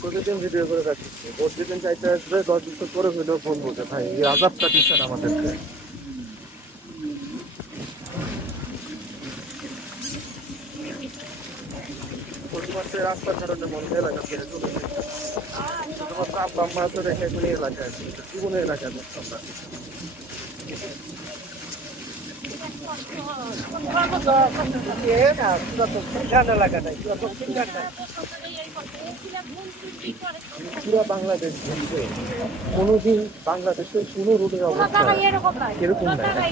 প্রতিদিন ভিডিও করে রাখছি, প্রতিদিন চাইতে আসবে 10 বছর পরে ভিডিও ফোন বলতে ভাই এই আজাবটা দিচ্ছেন আমাদেরকে। প্রতিমাসে রাস্তার কারণে মধ্যে এলাকা ছেড়ে চলে যায়, শুধুমাত্র আব্বা আম্মা আছে রেখে এখনই এলাকায় আছে, জীবনের এলাকায় আমরা পুরো বাংলাদেশ ঘুরছে, কোনোদিন বাংলাদেশের কোনো রুটের অবস্থা এরকম নাই।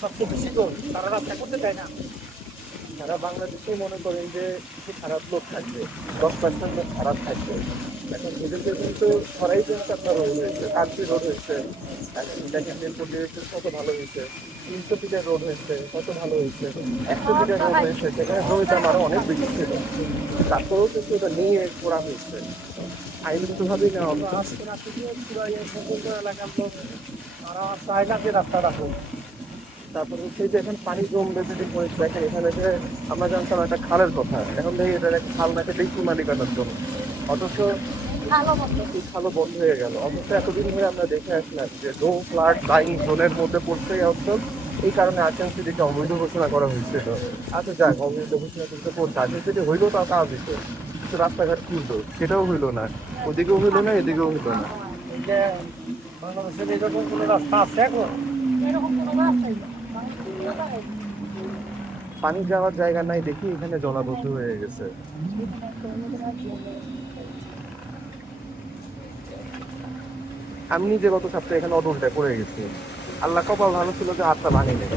সবচেয়ে বেশি তো তারা রাস্তা করতে চায় না। সারা বাংলাদেশে মনে করেন যে খারাপ লোক থাকবে, 10% লোক খারাপ থাকবে। এখন এদেরকে কিন্তু সরাই কিন্তু আপনার রোড হয়েছে, কার্তি রোড হয়েছে, এখন দেখেন রেলপট্টি কত ভালো হয়েছে, 300 ফিটের রোড হয়েছে কত ভালো হয়েছে, 100 ফিটের রোড হয়েছে, সেখানে রোড আরো অনেক বেশি ছিল, তারপরেও কিন্তু ওটা নিয়ে করা হয়েছে আইনগতভাবেই নেওয়া হচ্ছে। এলাকার লোক তারা চায় না যে রাস্তা রাখুন। তারপর হচ্ছে যে এখন পানি জমবে যদি পড়েছে, দেখেন এখানে যে আমরা জানতাম একটা খালের কথা, এখন দেখি এটা খাল নাকি দেখি মালিকানার জন্য, অথচ খালও বন্ধ হয়ে গেল। অথচ এতদিন ধরে আমরা দেখে আসলাম যে নো ফ্লাড লাইন জোনের মধ্যে পড়ছে অঞ্চল, এই কারণে আর্চেন সিটিকে অবৈধ ঘোষণা করা হয়েছিল। আচ্ছা যাক, অবৈধ ঘোষণা করতে পড়ছে, আর্চেন সিটি হইলেও তাও কাজ দিতে, কিন্তু রাস্তাঘাট খুলতো সেটাও হইলো না, ওদিকেও হইলো না এদিকেও হইলো না। বাংলাদেশের এরকম কোনো রাস্তা আছে এখন? পানি যাওয়ার জায়গা নাই দেখি এখানে জলাবদ্ধ হয়ে গেছে। আমি নিজে গত সপ্তাহে এখানে অদলটায় পড়ে গেছি, আল্লাহ কপাল ভালো ছিল যে হাতটা ভাঙে নেই।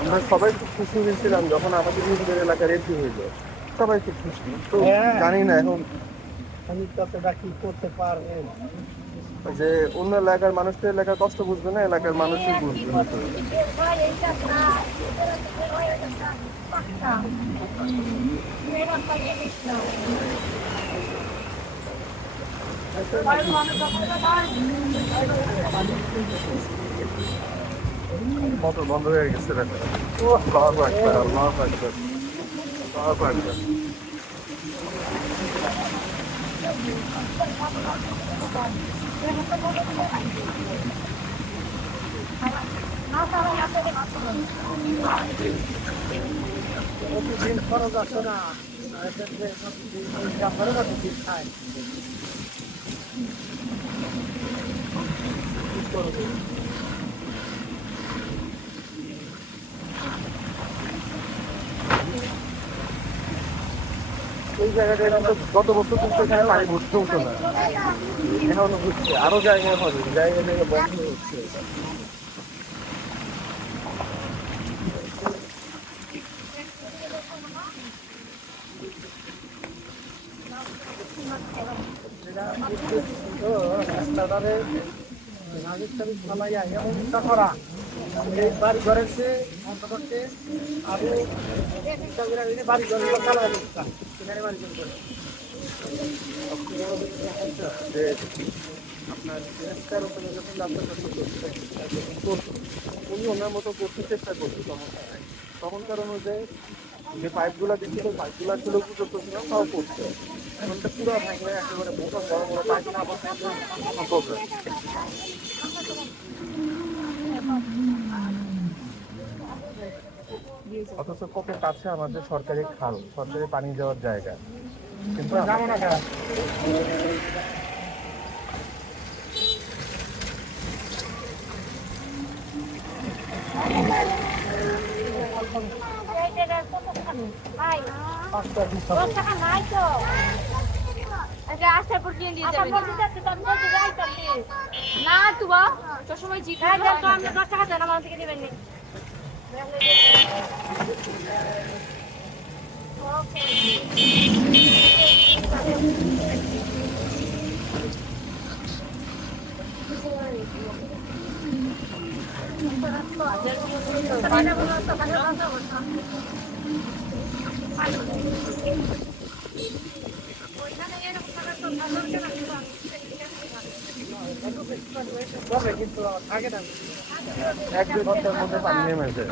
আমরা সবাই খুব খুশি হয়েছিলাম যখন আমাদের নিজেদের এলাকার এমপি হইলো, সবাই খুব খুশি, তো জানি না এখন কি করতে পারবে, যে অন্য এলাকার মানুষের এলাকার কষ্ট বুঝবে না, এলাকার মানুষই বুঝবে না। মোটর বন্ধ হয়ে গেছে, খরচ আছে না খায়। এই জায়গাটা গত বছর কিন্তু এখানে পানি ভর্তি হতো না, এখনো হচ্ছে, আরো জায়গায় হবে, জায়গা জায়গা বন্ধ হচ্ছে। ওনারে রাজস্থানী চালাইয়া এমনটা করা এই বাড়ি ঘরের চেয়ে অন্তত আরো বাড়ি ঘর চালাই সেখানে বাড়ি ঘর করে যে আপনার চেষ্টার উপরে যখন যাত্রা করছে উনি ওনার মতো করতে চেষ্টা করছে সমস্যা নাই তখনকার অনুযায়ী যে পাইপগুলো দিচ্ছিল পাইপগুলো ছিল পুজো করছিলাম তাও করছে এখনটা পুরো ভাঙলে একেবারে বড় বড় বড় পাইপ না প্রবলেম অথচ কত কাছে আমাদের সরকারি খাল সরকারি পানি যাওয়ার জায়গা কিন্তু যাবো না না তো সময় জিতে আমরা 10 টাকা দেন আমার থেকে নেবেন কিন্তু আগে না 1-2 ঘন্টার মধ্যে পানি নেমে যায়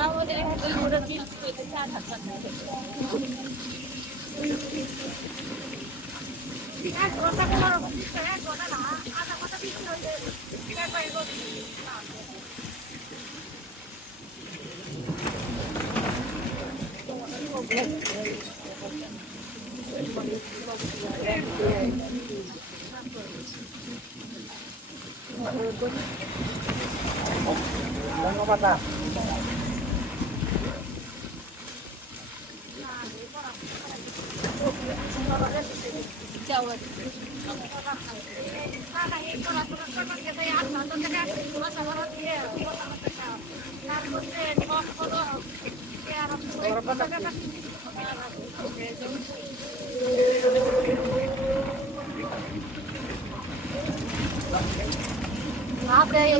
आपने ये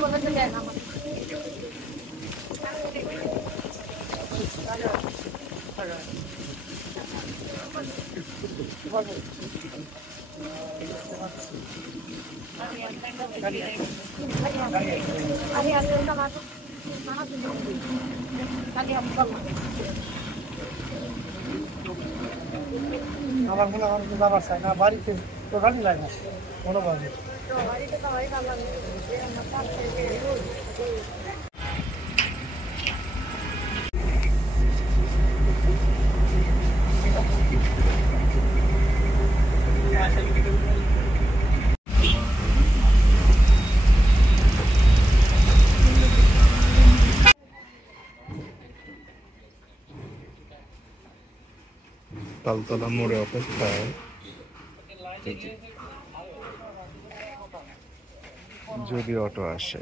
कौन से लेना अरे अरे उनका बात আমার মনে হয় যাবার চাই না বাড়িতে তো গাড়ি লাগে না কোনো বাড়ি তালতলা মোড়ে অপেক্ষায় যদি অটো আসে।